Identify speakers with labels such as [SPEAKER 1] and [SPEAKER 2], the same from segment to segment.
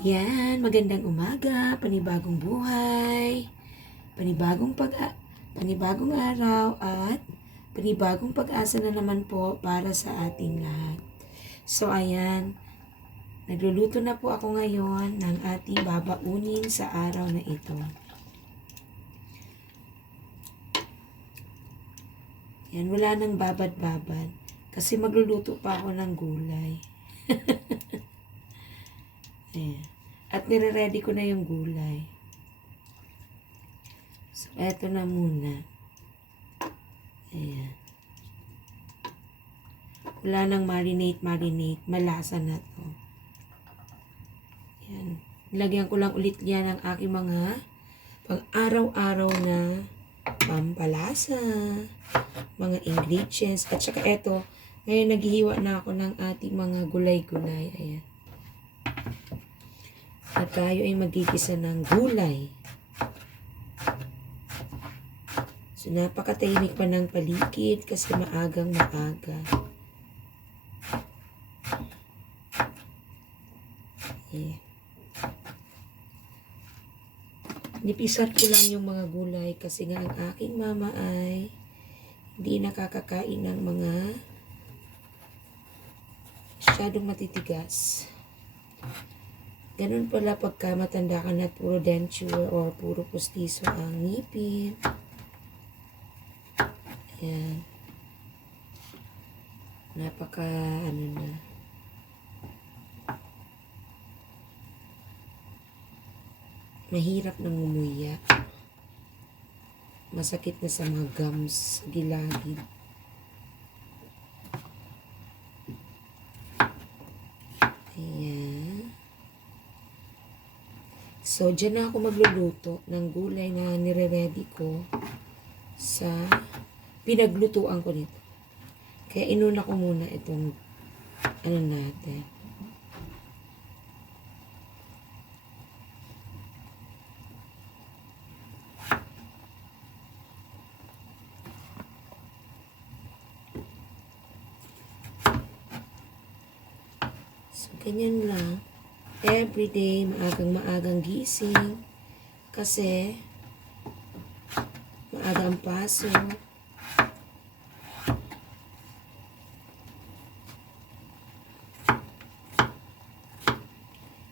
[SPEAKER 1] Yan, magandang umaga, panibagong buhay, panibagong pag panibagong araw at panibagong pag-asa na naman po para sa ating lahat. So ayan, nagluluto na po ako ngayon ng ating babaunin sa araw na ito. Yan, wala nang babad-babad kasi magluluto pa ako ng gulay. Ayan. At nire-ready ko na yung gulay. So, eto na muna. Ayan. Wala nang marinate, marinate. Malasa na to. Ayan. Nilagyan ko lang ulit yan ng aking mga pang araw-araw na pampalasa, mga ingredients. At saka eto, ngayon naghihiwa na ako ng ating mga gulay-gulay. Ayan. At tayo ay magigisa ng gulay. So, napakatahimik pa ng paligid kasi maagang maaga. Yeah. Nipisat ko lang yung mga gulay kasi nga ang aking mama ay hindi nakakakain ng mga masyadong matitigas. Ganun pala pagka matanda ka na puro denture or puro pustiso ang ngipin. Ayan. Napaka, ano na. Mahirap nang umuya. Masakit na sa mga gums, gilagid. So, dyan na ako magluluto ng gulay na nire-ready ko sa pinaglutuan ko nito. Kaya inuna ko muna itong ano natin. So, ganyan lang everyday, maagang maagang gising. Kasi, maaga ang paso.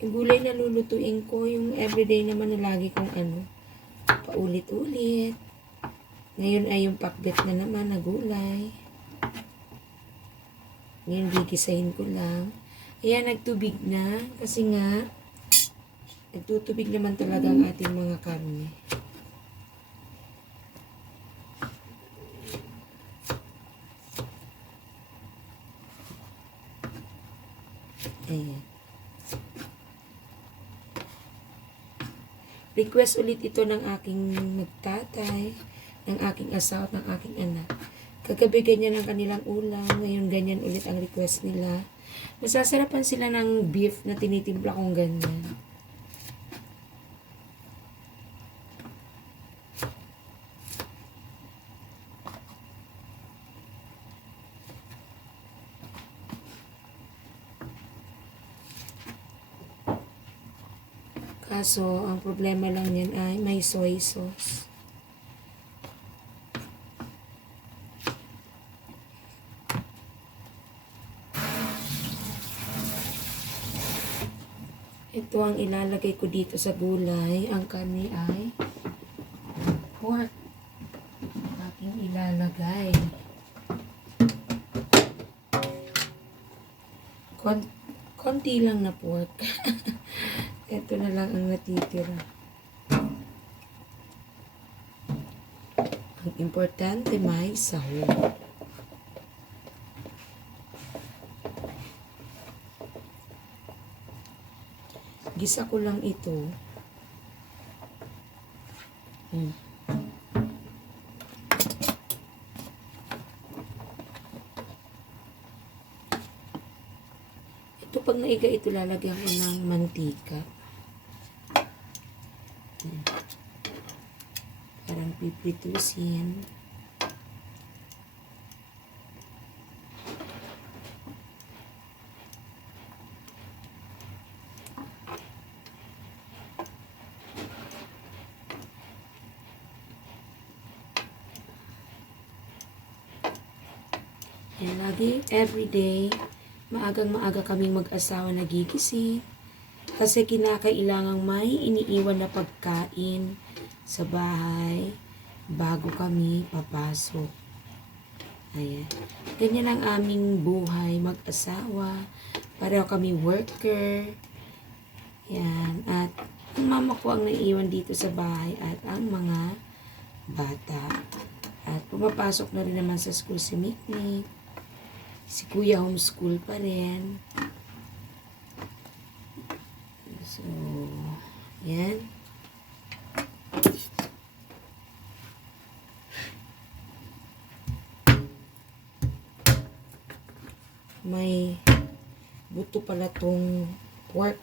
[SPEAKER 1] Yung gulay na lulutuin ko, yung everyday naman na lagi kong ano, paulit-ulit. Ngayon ay yung pakbet na naman na gulay. Ngayon, gigisahin ko lang. Ayan, nagtubig na. Kasi nga, nagtutubig naman talaga ang ating mga karne. Ayan. Request ulit ito ng aking nagtatay, ng aking asawa at ng aking anak. Kagabi ganyan ang kanilang ulam, ngayon ganyan ulit ang request nila. Masasarapan sila ng beef na tinitimpla kong ganyan. Kaso, ang problema lang yan ay may soy sauce. Ito ang ilalagay ko dito sa gulay. Ang kani ay pork. Aking ilalagay. Kon konti lang na pork. Ito na lang ang natitira. Ang importante may sahog. Gisa ko lang ito. Hmm. Ito pag naiga ito lalagyan ko ng mantika. Hmm. Parang pipritusin. Yan, lagi, everyday, maagang maaga kaming mag-asawa nagigising. Kasi kinakailangang may iniiwan na pagkain sa bahay bago kami papasok. Ayan. Ganyan ang aming buhay, mag-asawa. Pareho kami worker. Yan. At ang mama ko ang naiiwan dito sa bahay at ang mga bata. At pumapasok na rin naman sa school si Mikmik. Si Kuya homeschool pa rin. So, yan. May buto pala tong pork.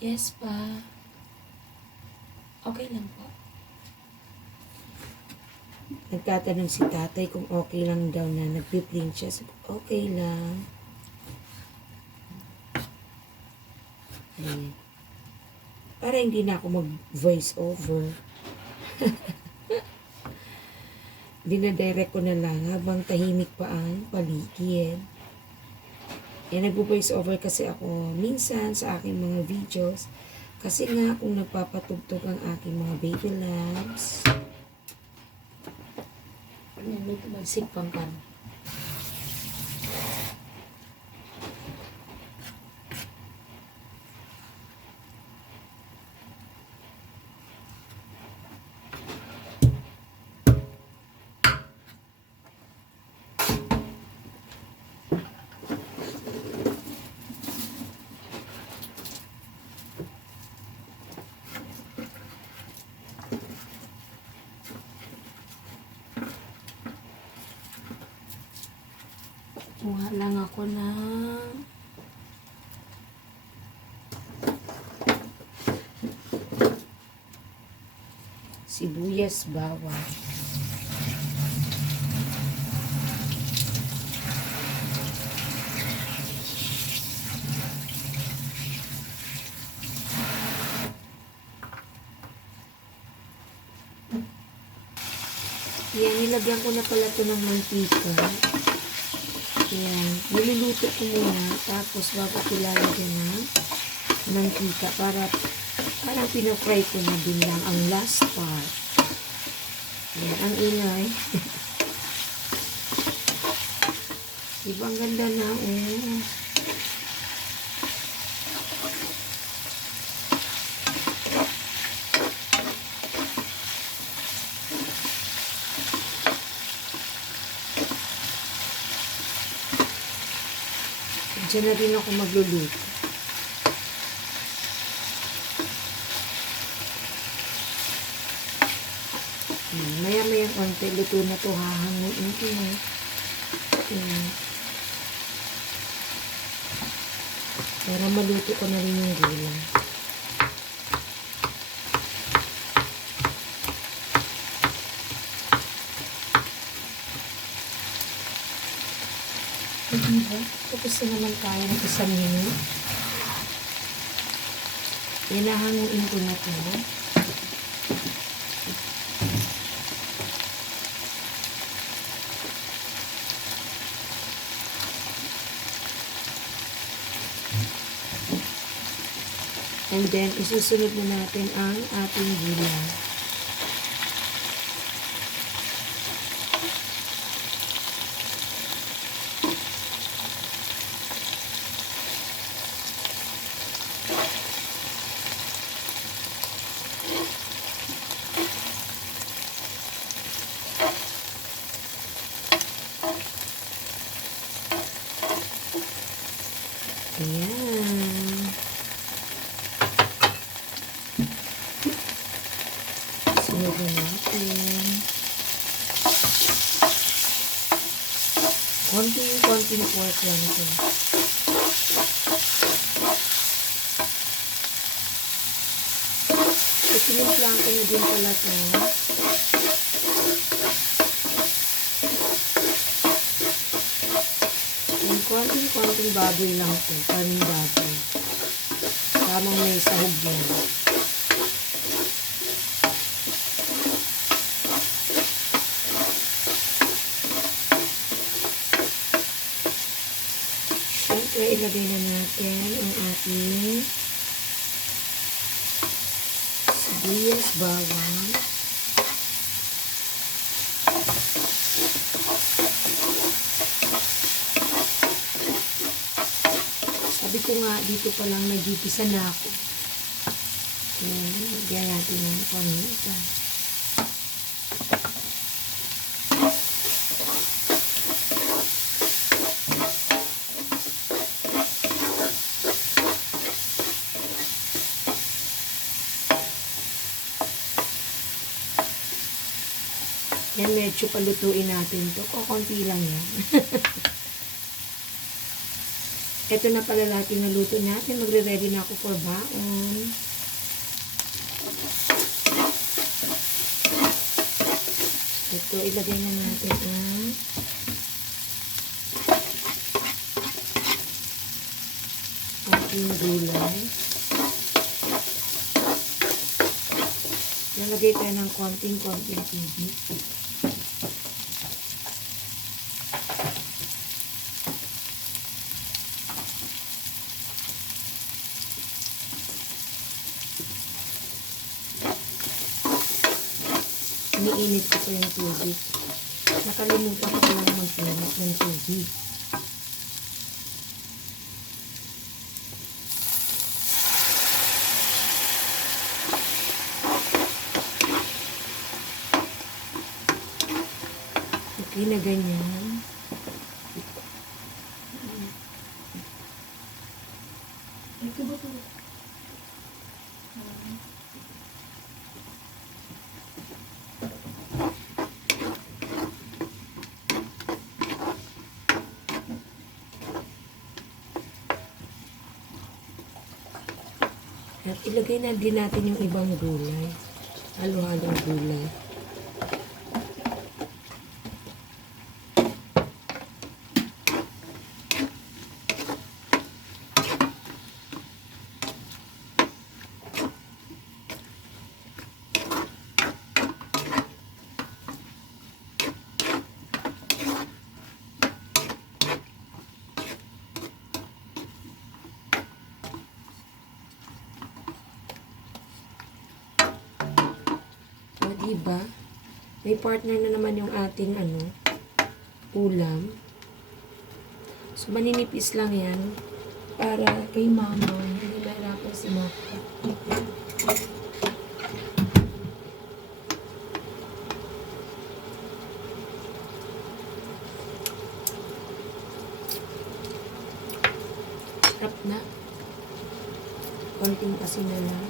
[SPEAKER 1] Yes pa. Okay lang po. Nagtatanong si tatay kung okay lang daw na nagpiplink siya. Okay lang. Ayan. Para hindi na ako mag-voice over. Dinadirect ko na lang habang tahimik pa ang paligid. Eh, nagpo-voice over kasi ako minsan sa aking mga videos. Kasi nga kung nagpapatugtog ang aking mga baby lamps. May magsigpang ka. Kuha lang ako ng sibuyas bawang. Yan, nilagyan ko na pala ito ng mantika. Ayan. Niluluto ko muna. Tapos bago ko lalagyan ng mantika para parang pinafry ko na din lang ang last part. Ayan. Ang ingay. diba ang ganda na? Oh. Diyan na rin ako magluluto. Hmm, Maya-maya konti, luto na to, hahanguin ko na. Hmm. Para maluto ko na rin yung gulay. Diba? Tapos na naman tayo ng isang minute. Inahanguin ko na to. And then, isusunod na natin ang ating gulay. Ayan. Na natin. Konting-konting pork lang ito. Itiniplang ko na din pala ito. Konting-konting ano, baboy lang po. Kaming baboy. Tamang may sahog yan. Siyempre, ilagay na natin ang ating sibuyas bawang. Ko nga, dito pa lang nagigisa na ako. Ayan, lagyan natin ng paminta. Yan, medyo palutuin natin to. Kukunti lang yan. Ito na pala lahat yung naluto natin. Magre-ready na ako for baon. Ito, ilagay na natin ang ating gulay. Nalagay tayo ng konting-konting tubig. Iniinit ko pa yung tubig. Nakalimutan ko lang mag-init ng tubig. Okay na ganyan. Ito ba ito? At ilagay na din natin yung ibang gulay. Halo-halong gulay. Diba? May partner na naman yung ating ano, ulam. So, maninipis lang yan para kay mama. Hindi mahirapan si mama. Sarap na. Konting asin na lang.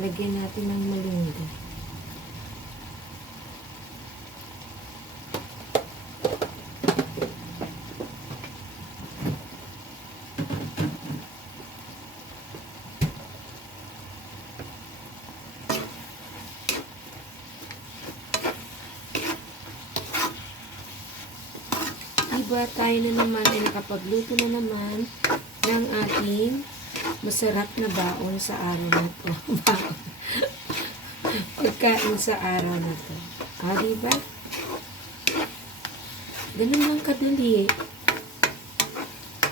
[SPEAKER 1] Lagyan natin ng malunggo. Diba tayo na naman ay nakapagluto na naman ng ating masarap na baon sa araw na to. Pagkain sa araw na to. Ah, diba? Ganun lang kadali.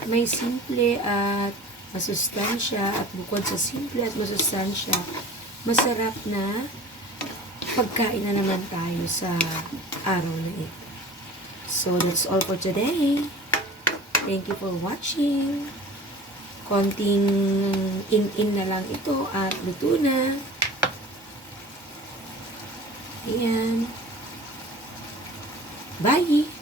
[SPEAKER 1] May simple at masustansya at bukod sa simple at masustansya, masarap na pagkain na naman tayo sa araw na ito. So, that's all for today. Thank you for watching. Konting in-in na lang ito at luto na. Ayan. Bye!